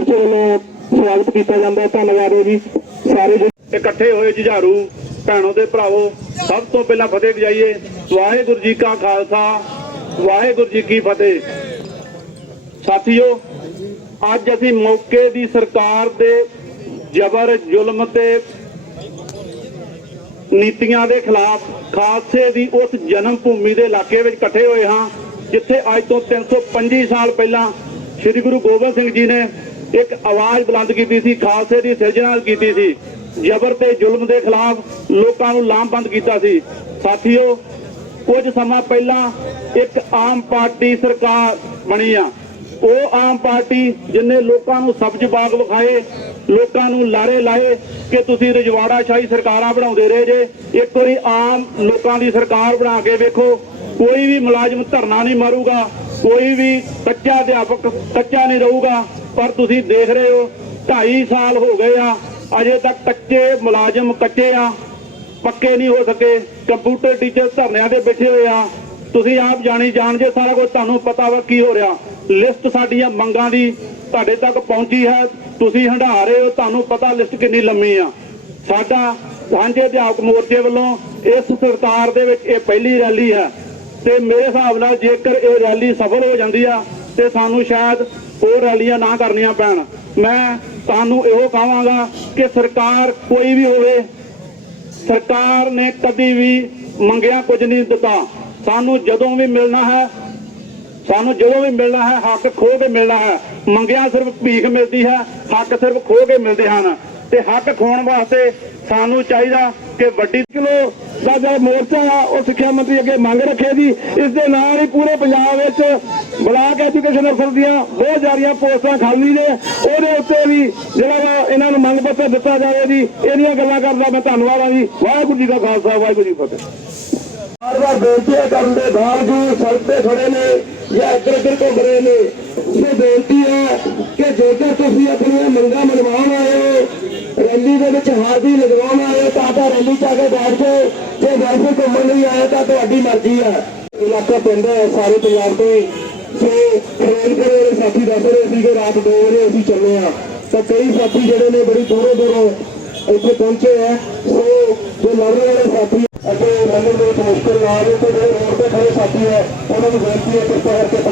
ਮੋਰਚੇ ਵੱਲੋਂ ਸਵਾਗਤ ਕੀਤਾ ਜਾਂਦਾ। ਹੈ ਧੰਨਵਾਦ ਹੈ ਜੀ ਸਾਰੇ ਇਕੱਠੇ ਹੋਏ ਜੁਝਾਰੂ ਭੈਣੋ ਤੇ ਭਰਾਵੋ, ਸਭ ਤੋਂ ਪਹਿਲਾਂ ਫਤਿਹ ਗਜਾਈਏ ਵਾਹਿਗੁਰੂ ਜੀ ਕਾ ਖਾਲਸਾ, ਵਾਹਿਗੁਰੂ ਜੀ ਕੀ ਫਤਿਹ। ਸਾਥੀਓ, ਅੱਜ ਅਸੀਂ ਮੌਕੇ ਦੀ ਸਰਕਾਰ ਦੇ ਜ਼ਬਰ ਜ਼ੁਲਮ ਤੇ ਨੀਤੀਆਂ ਦੇ ਖਿਲਾਫ ਖਾਲਸੇ ਦੀ ਉਸ ਜਨਮ ਭੂਮੀ ਦੇ ਇਲਾਕੇ ਵਿੱਚ ਇਕੱਠੇ ਹੋਏ ਹਾਂ, ਜਿੱਥੇ ਅੱਜ ਤੋਂ 325 ਸਾਲ ਪਹਿਲਾਂ ਸ੍ਰੀ ਗੁਰੂ ਗੋਬਿੰਦ ਸਿੰਘ ਜੀ ਨੇ ਇੱਕ ਆਵਾਜ਼ ਬੁਲੰਦ ਕੀਤੀ ਸੀ, ਖਾਲਸੇ ਦੀ ਸਿਰਜਣਾ ਕੀਤੀ ਸੀ। ਜ਼ਬਰ ਤੇ ਜ਼ੁਲਮ ਦੇ ਖਿਲਾਫ ਲੋਕਾਂ ਨੂੰ ਲਾਮਬੰਦ ਕੀਤਾ ਸੀ। ਸਾਥੀਓ, ਕੁਝ ਸਮਾਂ ਪਹਿਲਾਂ ਇੱਕ ਆਮ ਪਾਰਟੀ ਸਰਕਾਰ ਬਣੀ ਆ। ਉਹ ਆਮ ਪਾਰਟੀ ਜਿਨੇ ਲੋਕਾਂ ਨੂੰ ਸਬਜ਼ ਬਾਗ ਵਿਖਾਏ, ਲੋਕਾਂ ਨੂੰ ਲਾਰੇ ਲਾਏ ਕਿ ਤੁਸੀਂ ਰਜਵਾੜਾ ਸ਼ਾਹੀ ਸਰਕਾਰਾਂ ਬਣਾਉਂਦੇ ਰਹੇ ਜੇ। ਇੱਕ ਵਾਰੀ ਆਮ ਲੋਕਾਂ ਦੀ ਸਰਕਾਰ ਬਣਾ ਕੇ ਵੇਖੋ, ਕੋਈ ਵੀ ਮੁਲਾਜ਼ਮ ਧਰਨਾ ਨਹੀਂ ਮਾਰੂਗਾ। ਕੋਈ ਵੀ ਕੱਚਾ ਅਧਿਆਪਕ ਕੱਚਾ ਨਹੀਂ ਰਹੂਗਾ, ਪਰ ਤੁਸੀਂ ਦੇਖ ਰਹੇ ਹੋ 2.5 ਸਾਲ ਹੋ ਗਏ ਆ, ਅਜੇ ਤੱਕ ਕੱਚੇ ਮੁਲਾਜ਼ਮ ਕੱਚੇ ਆ, ਪੱਕੇ ਨਹੀਂ ਹੋ ਸਕੇ, ਕੰਪਿਊਟਰ ਟੀਚਰ ਧਰਨਿਆਂ ਤੇ ਬੈਠੇ ਹੋਏ ਆ, ਤੁਸੀਂ ਆਪ ਜਾਣੀ ਜਾਣ ਜੇ ਸਾਰਾ ਕੁਝ ਤੁਹਾਨੂੰ ਪਤਾ ਵਾ ਕੀ ਹੋ ਰਿਹਾ। ਲਿਸਟ ਸਾਡੀਆਂ ਮੰਗਾਂ ਦੀ ਤੁਹਾਡੇ ਤੱਕ ਪਹੁੰਚੀ ਹੈ, ਤੁਸੀਂ ਹੰਢਾ ਰਹੇ ਹੋ, ਤੁਹਾਨੂੰ ਪਤਾ ਲਿਸਟ ਕਿੰਨੀ ਲੰਮੀ ਆ। ਸਾਡਾ ਸਾਂਝੇ ਅਧਿਆਪਕ ਮੋਰਚੇ ਵੱਲੋਂ ਇਸ ਸਰਕਾਰ ਦੇ ਵਿੱਚ ਇਹ ਪਹਿਲੀ ਰੈਲੀ ਹੈ। ਤੇ ਮੇਰੇ ਹਿਸਾਬ ਨਾਲ ਜੇਕਰ ਇਹ ਰੈਲੀ ਸਫਲ ਹੋ ਜਾਂਦੀ ਆ, ਤੇ ਸਾਨੂੰ ਸ਼ਾਇਦ ਹੋਰ ਰੈਲੀਆਂ ਨਾ ਕਰਨੀਆਂ ਪੈਣ। ਮੈਂ ਤੁਹਾਨੂੰ ਇਹੋ ਕਹਾਂਗਾ ਕਿ ਸਰਕਾਰ ਕੋਈ ਵੀ ਹੋਵੇ, ਸਰਕਾਰ ਨੇ ਕਦੀ ਵੀ ਮੰਗਿਆ ਕੁਝ ਨਹੀਂ ਦਿੱਤਾ। ਸਾਨੂੰ ਜਦੋਂ ਵੀ ਮਿਲਣਾ ਹੈ, ਸਾਨੂੰ ਜਦੋਂ ਵੀ ਮਿਲਣਾ ਹੈ, ਹੱਕ ਖੋ ਕੇ ਮਿਲਣਾ ਹੈ। ਮੰਗਿਆ ਸਿਰਫ ਭੀਖ ਮਿਲਦੀ ਹੈ, ਹੱਕ ਸਿਰਫ ਖੋ ਕੇ ਮਿਲਦੇ ਹਨ। ਤੇ ਹੱਕ ਖੋਣ ਵਾਸਤੇ ਸਾਨੂੰ ਚਾਹੀਦਾ ਕਿ ਵੱਡੀ ਕਿਲੋ ਦਾ ਜਿਹੜਾ ਮੋਰਚਾ ਆ ਉਹ ਸਿੱਖਿਆ ਮੰਤਰੀ ਅੱਗੇ ਮੰਗ ਰੱਖੇ ਜੀ, ਇਸ ਦੇ ਨਾਲ ਹੀ ਪੂਰੇ ਪੰਜਾਬ ਵਿੱਚ ਬਲਾਕ ਐਜੂਕੇਸ਼ਨ ਅਫਸਰ ਦੀਆਂ ਬਹੁਤ ਜ਼ਿਆਦੀਆਂ ਪੋਸਟਾਂ ਖਾਲੀ ਨੇ। ਉਹਦੇ ਉੱਤੇ ਵੀ ਜਿਹੜਾ ਵਾ ਇਹਨਾਂ ਨੂੰ ਮੰਗ ਪੱਤਰ ਦਿੱਤਾ ਜਾਵੇ ਜੀ, ਇਹਦੀਆਂ ਗੱਲਾਂ ਕਰਦਾ ਮੈਂ ਧੰਨਵਾਦ ਹਾਂ ਜੀ। ਵਾਹਿਗੁਰੂ ਜੀ ਦਾ ਖਾਲਸਾ, ਵਾਹਿਗੁਰੂ ਜੀ ਫਤਿਹ। ਵਾਰ-ਵਾਰ ਬੇਨਤੀਆਂ ਕਰਨ ਦੇ ਬਾਵਜੂਦ ਸੜਕ ਤੇ ਖੜੇ ਨੇ ਜਾਂ ਇੱਧਰ ਉੱਧਰ ਘੁੰਮ ਰਹੇ ਨੇ। ਇਹ ਬੇਨਤੀ ਹੈ ਕਿ ਜੇਕਰ ਤੁਸੀਂ ਆਪਣੀਆਂ ਮੰਗਾਂ ਮਨਵਾਉਣ ਆਏ ਹੋ, ਰੈਲੀ ਦੇ ਵਿੱਚ ਹਾਜ਼ਰੀ ਲਗਵਾਉਣ ਆਏ ਰੈਲੀ ਚ ਆ ਕੇ ਬੈਠ ਜਾਓ ਜੇ ਵੈਸੇ ਘੁੰਮਣ ਲਈ ਆਏ ਤਾਂ ਤੁਹਾਡੀ ਮਰਜ਼ੀ ਹੈ ਇਲਾਕਾ ਪਿੰਡ ਹੈ, ਸਾਰੇ ਪੰਜਾਬ ਤੋਂ ਸੋ ਫਿਰੋਜ਼ਪੁਰ ਦੇ ਸਾਥੀ ਦੱਸ ਰਹੇ ਸੀ ਕਿ ਰਾਤ 2 ਵਜੇ ਅਸੀਂ ਚੱਲੇ ਆ ਤਾਂ ਕਈ ਸਾਥੀ ਜਿਹੜੇ ਨੇ ਬੜੀ ਦੂਰੋਂ ਦੂਰੋਂ ਇੱਥੇ ਪਹੁੰਚੇ ਆ। ਸੋ ਜੋ ਲੜਨ ਵਾਲੇ ਸਾਥੀ ਅਤੇ ਮੰਨਣ ਦੇ ਵਿੱਚ ਮੁਸ਼ਕਲ ਆ ਰਹੇ ਤੇ ਜਿਹੜੇ ਰੋਡ ਤੇ ਖੜੇ ਸਾਥੀ ਹੈ ਉਹਨਾਂ ਨੂੰ ਬੇਨਤੀ ਹੈ ਕਿ ਕਰਕੇ